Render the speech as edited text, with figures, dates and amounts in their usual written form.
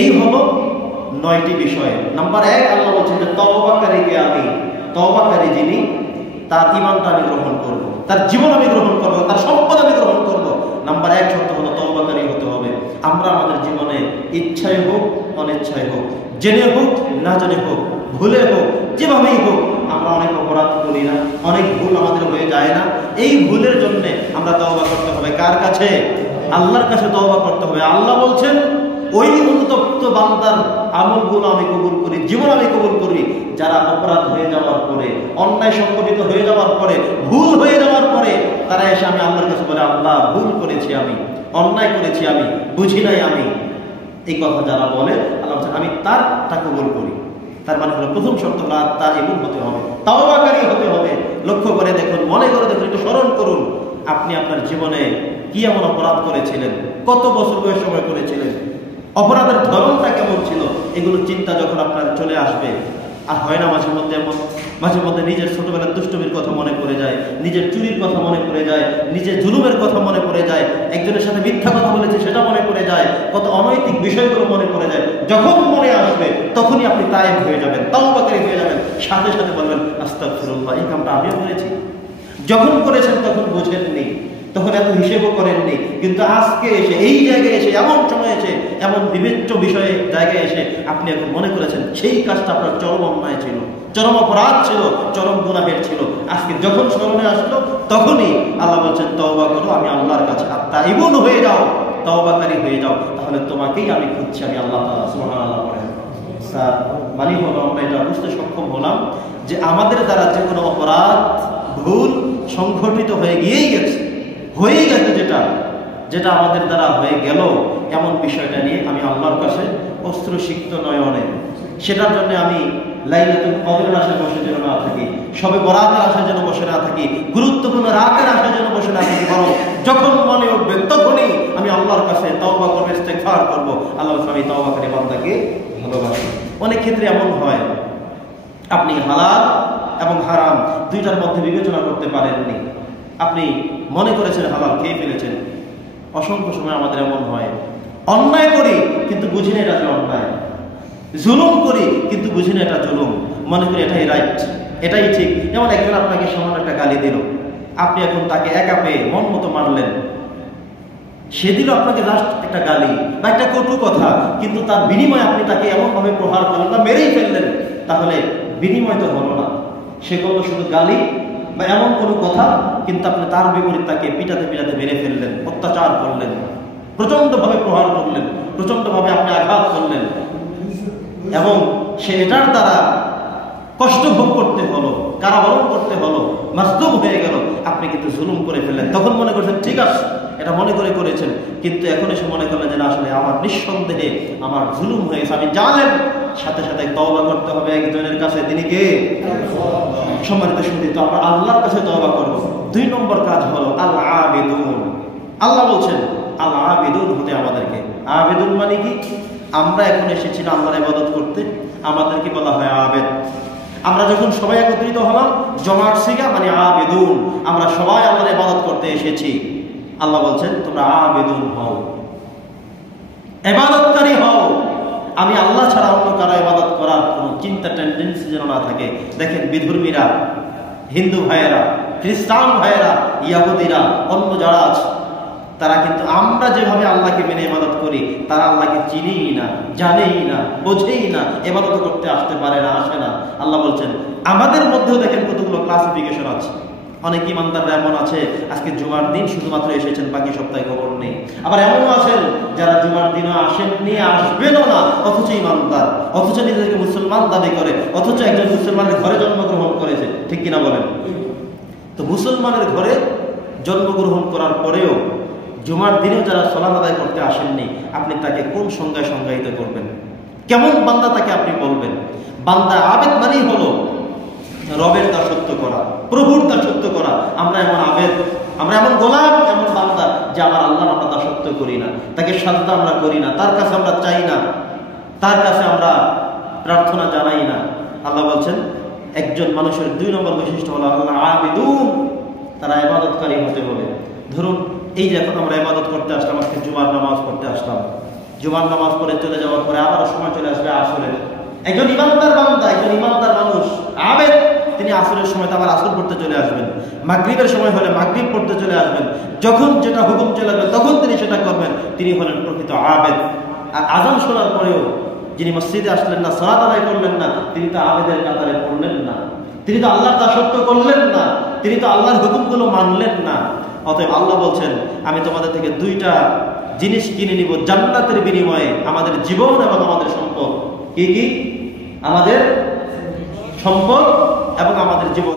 এই হলো 9টি বিষয়। নাম্বার 1, আল্লাহ বলছেন যে তওবাকারীকে আমি, তওবাকারী যিনি, তার ঈমানটা আমি গ্রহণ করব, তার জীবন আমি গ্রহণ করব, তার সম্পদ আমি গ্রহণ করব। নাম্বার 1 শর্ত হলো তওবাকারী হতে হবে। আমরা আমাদের জীবনে ইচ্ছায় হোক অনিচ্ছায় হোক, জেনে হোক না জেনে হোক, ভুলে হোক, যেভাবেই হোক, আমরা অনেক অপরাধ করি না, অনেক ভুল আমাদের হয়ে যায় না। এই ভুলের জন্য আমরা তওবা করতে হবে। কার কাছে? আল্লাহর কাছে তওবা করতে হবে। আল্লাহ বলছেন ওই অনুতপ্ত বান্দার আমলগুলো আমি কবুল করি, জীবন আমি কবুল করি, যারা অপরাধ হয়ে যাওয়ার পরে, অন্যায় সংগঠিত হয়ে যাওয়ার পরে, ভুল হয়ে যাওয়ার পরে তারা এসে আমি আল্লাহর কাছে বলে, আল্লাহ ভুল করেছি, আমি অন্যায় করেছি, আমি বুঝি নাই, আমি এই কথা যারা বলে, আল্লাহ আমি তারটা কবুল করি। তার মানে হলো প্রথম শর্ত হলো তার এমন হতে হবে, তওবাকারী হতে হবে। লক্ষ্য করে দেখুন, মনে করে দেখুন, একটু স্মরণ করুন, আপনি আপনার জীবনে কি এমন অপরাধ করেছিলেন, কত বছর বয়স সময় করেছিলেন, অপরাধের ধরনটা কেমন ছিল, এগুলো চিন্তা যখন আপনার চলে আসবে। আর হয় না মাঝে মধ্যে এমন, মাঝে মধ্যে নিজের ছোটবেলার দুষ্টমির কথা মনে পড়ে যায়, নিজের চুরির কথা মনে পড়ে যায়, নিজের জুলুমের কথা মনে পড়ে যায়, একজনের সাথে মিথ্যা কথা বলেছে সেটা মনে পড়ে যায়, কত অনৈতিক বিষয়গুলো মনে পড়ে যায়। যখন মনে আসবে তখনই আপনি তায়েব হয়ে যাবেন, তওবাকারী হয়ে যাবেন, সাথে সাথে বলবেন আস্তাগফিরুল্লাহ, এই কামটা আমিও করেছি। যখন করেছেন তখন বুঝেননি, তখন এত হিসেবও করেননি, কিন্তু আজকে এসে এই জায়গায় এসে, এমন সময় এসে, এমন বিবেচ্য বিষয়ে জায়গায় এসে আপনি এখন মনে করেছেন সেই কাজটা আপনার চরম অন্যায় ছিল, চরম অপরাধ ছিল, চরম গুনাহের ছিল। আজকে যখন স্মরণে আসলো তখনই আল্লাহ বলছেন তওবা করো, আমি আল্লাহর কাছে, তাইবুন হয়ে যাও, তওবাকারী হয়ে যাও, তাহলে তোমাকেই আমি খুঁজছি, আমি আল্লাহ তাআলা। সুবহানাল্লাহ পড়েন। স্যার মানে হলো আমরা এটা বুঝতে সক্ষম হলাম যে আমাদের দ্বারা যে কোনো অপরাধ, ভুল সংঘটিত হয়ে গিয়েই গেছে, হয়েই গেছে, যেটা আমাদের দ্বারা হয়ে গেল, এমন বিষয়টা নিয়ে আমি আল্লাহর কাছে অশ্রুসিক্ত নয়নে, সেটার জন্য আমি লাইলাতুল কদরের আশায় বসে যেন না থাকি, শবে বরাতের আশায় যেন বসে না থাকি, গুরুত্বপূর্ণ রাতের আশায় যেন বসে না থাকি, বরং যখন মনে উঠবে তখনই আমি আল্লাহর কাছে তওবা করব, ইস্তেগফার করব। আল্লাহ আমি তওবাকারী বান্দাকে ভালোবাসি। অনেক ক্ষেত্রে এমন হয় আপনি হালাল এবং হারাম দুইটার মধ্যে বিবেচনা করতে পারেননি, আপনি মনে করেছেন হালাল, খেয়ে ফেলেছেন। অসংখ্য সময় আমাদের এমন হয়, অন্যায় করি কিন্তু বুঝি না এটা যে অন্যায়, জুলুম করি কিন্তু বুঝি না এটা জুলুম, মনে করি এটাই রাইট, এটাই ঠিক। যেমন একজন আপনাকে সামান্য একটা গালি দিল, আপনি এখন তাকে একা পেয়ে মন মতো মারলেন, সে দিল আপনাকে লাস্ট একটা গালি বা একটা কটু কথা, কিন্তু তার বিনিময়ে আপনি তাকে এমনভাবে প্রহার করলেন বা মেরেই ফেললেন, তাহলে বিনিময় তো হলো না, সে করলো শুধু গালি বা এমন কোনো কথা, কিন্তু আপনি তার বিপরীত তাকে পিটাতে পিটাতে মেরে ফেললেন, অত্যাচার করলেন, প্রচন্ডভাবে প্রহার করলেন, প্রচন্ডভাবে আপনি আঘাত করলেন, এবং সে এটার দ্বারা কষ্ট ভোগ করতে হলো, কারাবরণ করতে হলো, মাজলুম হয়ে গেল। আপনি কিন্তু জুলুম করে ফেললেন, তখন মনে করছেন ঠিক আছে, এটা মনে করে করেছেন, কিন্তু এখন এসে মনে করলেন যে না, আসলে আমার নিঃসন্দেহে আমার জুলুম হয়েছে, আমি জানেন। সাথে সাথে তওবা করতে হবে একজনের কাছে, তিনি কে? সম্মানিত শুধু তো আমরা আল্লাহর কাছে তওবা করব। 2 নম্বর কাজ হলো আল আবিদুন। আল্লাহ বলছেন আল আবিদুন হতে আমাদেরকে। আবিদুন মানে কি? আমরা এখন এসেছি না আল্লাহর ইবাদত করতে, আমাদেরকে বলা হয় আবেদ। আমরা যখন সবাই একত্রিত হলাম, জমার সিগা মানে আবিদুন, আমরা সবাই আল্লাহর ইবাদত করতে এসেছি। আল্লাহ বলছেন তোমরা আবিদুন হও, ইবাদতকারী হও। আমি আল্লাহ ছাড়া অন্য কারো ইবাদত করার কোনো চিন্তা, টেন্ডেন্সি যেন না থাকে। দেখেন বিধর্মীরা, হিন্দু ভাইয়েরা, খ্রিস্টান ভাইয়েরা, ইয়াহুদিরা, অন্য যারা আছে, তারা কিন্তু আমরা যেভাবে আল্লাহকে মেনে ইবাদত করি, তারা আল্লাহকে চিনেই না, জানেই না, বোঝেই না, ইবাদত করতে আসতে পারে না, আসে না। আল্লাহ বলছেন আমাদের মধ্যেও দেখেন কতগুলো ক্লাসিফিকেশন আছে। অনেক ইমানদাররা এমন আছে আজকে জুমার দিন শুধুমাত্র এসেছেন, বাকি সপ্তাহে খবর নেই। আবার এমনও আছেন যারা জুমার দিনও আসেননি, আসবেনও না, অথচ ইমানদার, অথচ নিজেদেরকে মুসলমান দাবি করে, অথচ একজন মুসলমানের ঘরে জন্মগ্রহণ করেছে। ঠিক কিনা বলেন? তো মুসলমানের ঘরে জন্মগ্রহণ করার পরেও জুমার দিনেও যারা সালাত আদায় করতে আসেননি, আপনি তাকে কোন সংজ্ঞায় সংজ্ঞায়িত করবেন? কেমন বান্দা তাকে আপনি বলবেন? বান্দা আবেদ মানেই হলো রবের দাসত্ব করা, প্রভুর দাসত্ব করা। আমরা এমন আবেদ, আমরা এমন গোলাম, এমন বান্দা যে আমার আল্লাহর আমরা দাসত্ব করি না, তাকে সাজদা আমরা করি না, তার কাছে আমরা চাই না, তার কাছে আমরা প্রার্থনা জানাই না। আল্লাহ বলছেন একজন মানুষের 2 নম্বর বৈশিষ্ট্য হলো আল্লাহ আবিদুন, তারা ইবাদতকারী হতে হবে। ধরুন এই যে এখন আমরা ইবাদত করতে আসলাম, আজকে জুমার নামাজ পড়তে আসলাম, জুমার নামাজ পড়ে চলে যাওয়ার পরে আবারও সময় চলে আসবে আসরের। একজন ইমানদার বান্দা, একজন ইমানদার মানুষ আবেদ, তিনি আসরের সময় আবার আসর পড়তে চলে আসবেন, মাগরিবের সময় হলে মাগরিব পড়তে চলে আসবেন, যখন যেটা হুকুম চলে আসবে তখন তিনি সেটা করবেন, তিনি হলেন প্রকৃত আবেদ। আর আজান শোনার পরেও যিনি মসজিদে আসলেন না, সালাত আদায় করলেন না, তিনি তো আবেদের কাতারে পড়লেন না, তিনি তো আল্লাহর দাসত্ব করলেন না, তিনি তো আল্লাহর হুকুমগুলো মানলেন না। অতএব আল্লাহ বলছেন, আমি তোমাদের থেকে দুইটা জিনিস কিনে নিব জান্নাতের বিনিময়ে, আমাদের জীবন এবং আমাদের সম্পদ। কি কি? আমাদের সম্পদ এবং আমাদের জীবন।